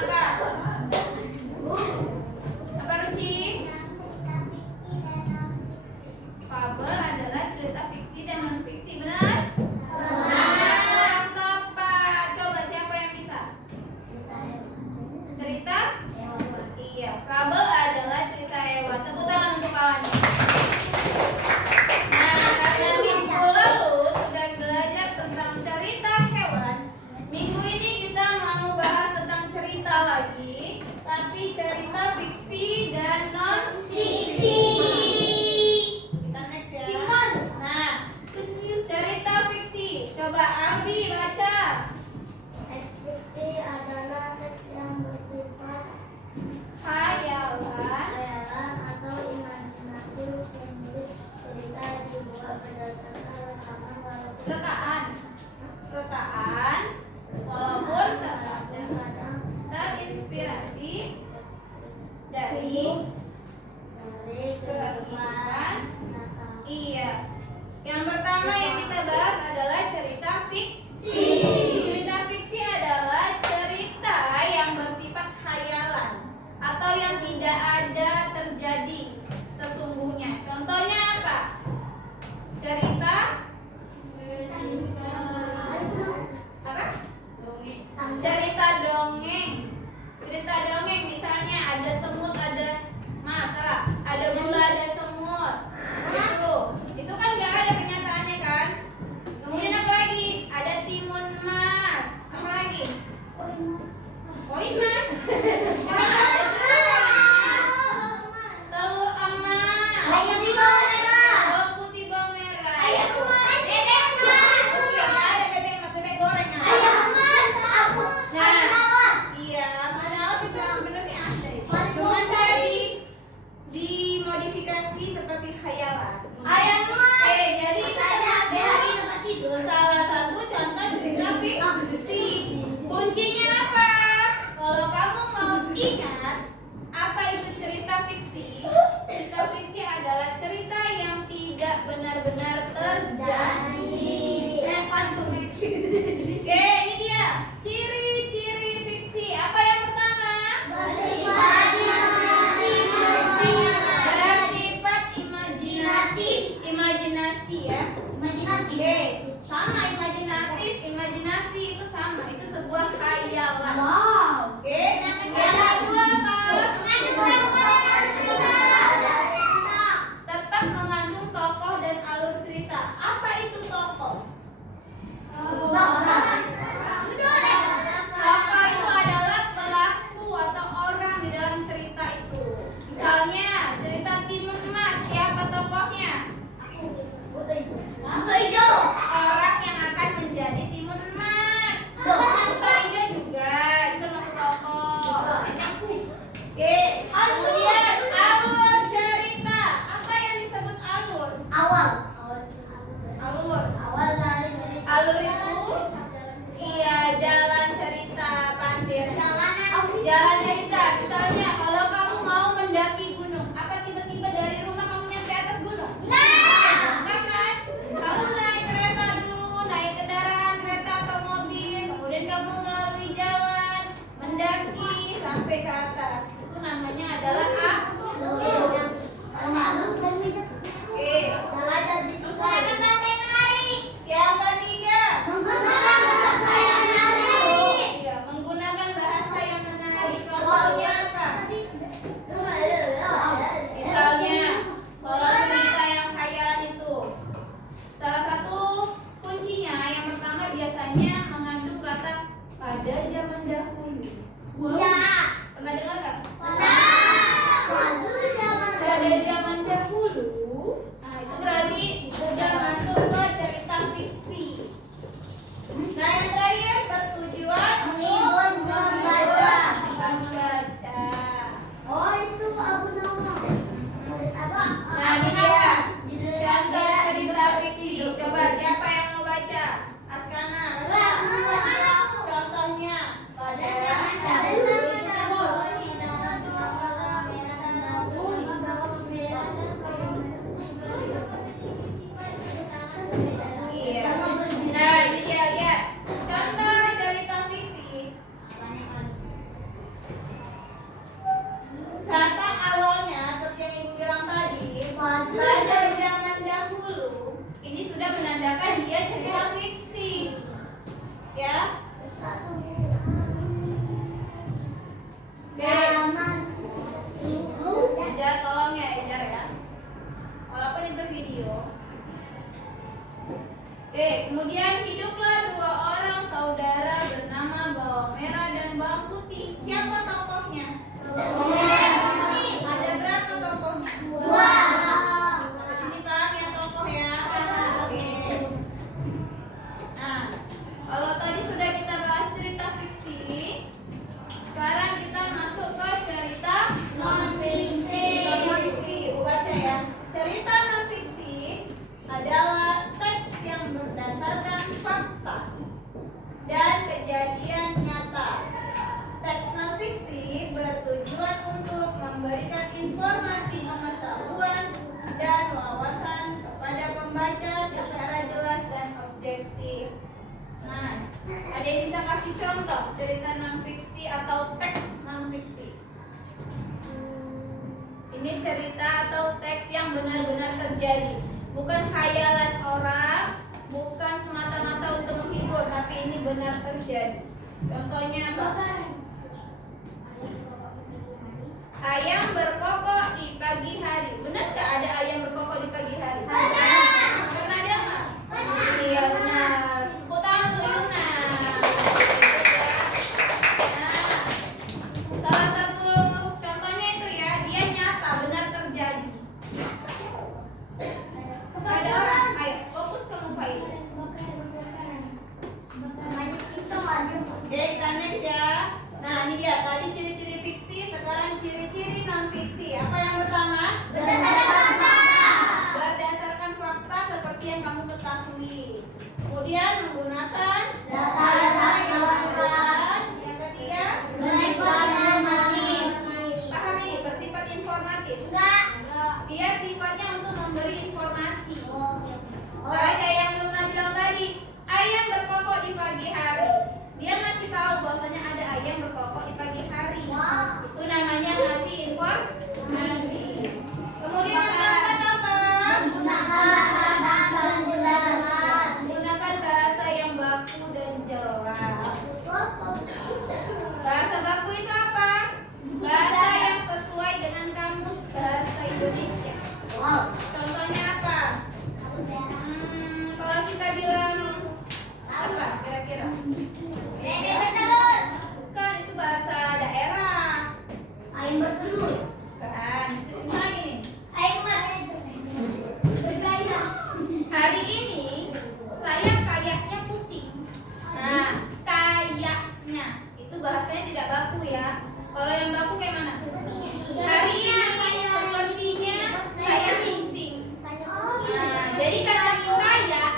apa? Apa Ruci? Fabel adalah cerita fiksi dan non fiksi, benar? Benar. Tepat. Coba siapa yang bisa? Cerita? Iya. Fabel adalah cerita hewan. Tepuk tangan untuk kawannya. Nah, karena minggu lalu sudah belajar tentang cerita hewan, minggu ini kita mau bahas tentang cerita lagi, tapi cerita fiksi dan non fiksi. Kita next ya. Nah, cerita fiksi. Coba Albi baca. Teks fiksi adalah teks yang bersifat Khayalan atau imajinasi penulis cerita dibuat berdasarkan rekaman rekaan walaupun kadang terinspirasi dari kehidupan. Iya. Yang pertama yang kita bahas adalah cerita fiksi. Cerita fiksi adalah cerita yang bersifat khayalan atau yang tidak ada terjadi sesungguhnya. Contohnya apa? Cerita apa? Cerita dongeng. Cerita dongeng misalnya ada semut, ada ada gula, ada semut. Itu kan nggak ada kenyataannya kan? Kemudian apa lagi? Ada timun mas. Apa lagi? Koin mas. Telur emas. Bawang putih, bawang merah. Ada bebek mas, bebek goreng. Iya, masalah itu sebenarnya ada itu. Cuman dia dimodifikasi seperti khayalan. Jadi salah satu contoh cerita fiksi. Kuncinya apa? Kalau kamu mau ingat apa itu cerita fiksi? Cerita fiksi adalah cerita yang tidak benar-benar terjadi. Oke, ini dia ciri-ciri fiksi. Apa yang pertama? Bersifat imajinasi ya. Oke, sama imajinasi itu sama, itu sebuah khayalan. Oke, yang kedua apa? Tetap mengandung tokoh dan alur cerita. Apa itu tokoh? Tokoh itu adalah pelaku atau orang di dalam cerita itu. Misalnya cerita timun emas, siapa tokohnya? Orang yang akan menjadi timun emas. Buto hijau juga, itu masuk tokoh. Oke, kemudian alur cerita. Apa yang disebut alur? Alur itu iya jalan cerita pandir. Jalan cerita. Misalnya kalau kamu mau mendaki gunung, apa tiba-tiba dari rumah kamu nyampe atas gunung? Enggak kan? Kamu naik kereta dulu, naik kendaraan kereta atau mobil, kemudian kamu melalui jalan, mendaki sampai ke atas. Itu namanya adalah alur. Oke. Yang ketiga, iya, menggunakan bahasa yang menarik. Contohnya apa? Misalnya, kalau cerita yang khayalan itu, salah satu kuncinya yang pertama biasanya mengandung kata pada zaman dahulu. Pernah dengar nggak? Pada zaman dahulu. Nah, itu berarti udah masuk ke cerita fiksi. Nah, yang terakhir bertujuan untuk membaca. Nah, ini dia contoh cerita fiksi. Coba siapa yang mau baca? Askana. Contohnya pada iya. Nah, ini dia lihat. Contoh contoh cerita non fiksi atau teks non fiksi. Ini cerita atau teks yang benar-benar terjadi, bukan khayalan orang, bukan semata-mata untuk menghibur, tapi ini benar terjadi. Contohnya apa? Ayam berkokok di pagi hari. Benar nggak ada ayam berkokok di pagi hari? Pernah ada nggak? Iya benar. Tepuk tangan untuk Yuna. Nah, salah satu contohnya itu ya, dia nyata, benar terjadi. Ada orang, ayo fokus ke muka ini. Oke, kita next ya. Nah, ini dia tadi ciri-ciri fiksi, sekarang ciri-ciri non fiksi. Apa yang pertama? Berdasarkan fakta seperti yang kamu ketahui. Kemudian menggunakan data yang akurat. Yang ketiga, paham ini? Bersifat informatif. Dia sifatnya untuk memberi informasi. Soalnya kayak yang Yuna bilang tadi, ayam berkokok di pagi hari. Dia ngasih tahu bahwasanya ada ayam berkokok di pagi hari. Itu namanya ngasih informasi. Kemudian yang keempat apa? Gunakan bahasa yang baku dan jelas. Bahasa baku itu apa? Bahasa yang sesuai dengan kamus bahasa Indonesia. Contohnya apa? Kalau kita bilang apa kira-kira? Bukan, itu bahasa daerah. Ayam bertelur. Bukan, misalnya gini. Ayam bergaya. Hari ini saya kayaknya pusing. Nah, kayaknya itu bahasanya tidak baku ya. Kalau yang baku kayak mana? Hari ini sepertinya saya pusing. Nah, jadi kata kayak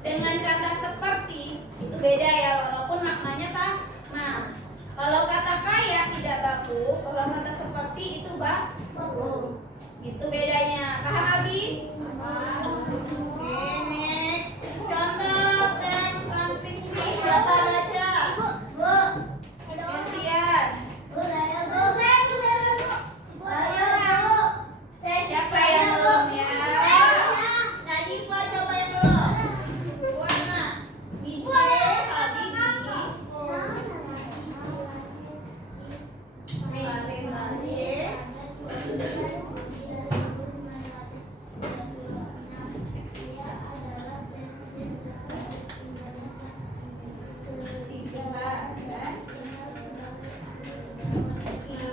dengan kata seperti itu beda ya, walaupun maknanya sama. Kalau kata kaya tidak baku, kalau kata seperti itu baku. Itu bedanya. Paham Abi? Oke, next. Contoh teks non fiksi. Siapa baca? Gantian. Siapa yang belum ya? Nadifa coba yang belum. Buana, Gigi, Habibie,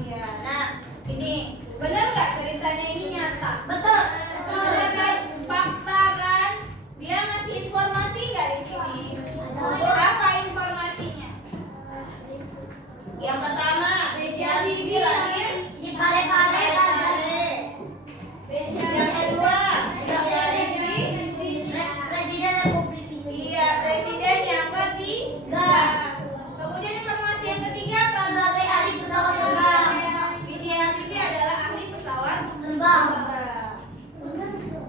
Iya. Nah, ini benar nggak ceritanya ini nyata? Betul. Benar kan? Fakta kan? Dia ngasih informasi nggak di sini? Apa informasinya? Yang pertama, B.J. Habibie lahir Di Parepare. Yang kedua, B.J. Habibie Presiden Republik Indonesia. iya presiden yang ketiga. Kemudian informasi yang ketiga apa? Sebagai ahli pesawat terbang. B.J. Habibie adalah ahli pesawat Terbang. terbang.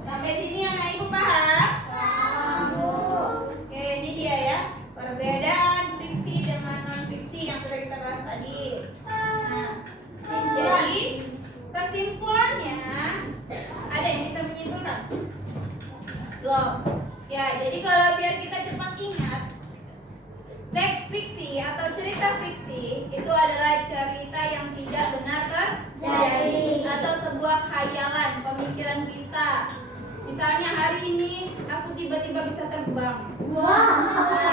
Sampai sini anak ibu paham? Oke, ini dia ya perbedaan fiksi dengan non fiksi yang sudah kita bahas tadi. Nah, jadi kesimpulannya ada yang bisa menyimpulkan? Belum. Ya, jadi kalau biar kita cepat ingat, teks fiksi atau cerita fiksi itu adalah cerita yang tidak benar terjadi atau sebuah khayalan pemikiran kita. Misalnya hari ini aku tiba-tiba bisa terbang. Wah.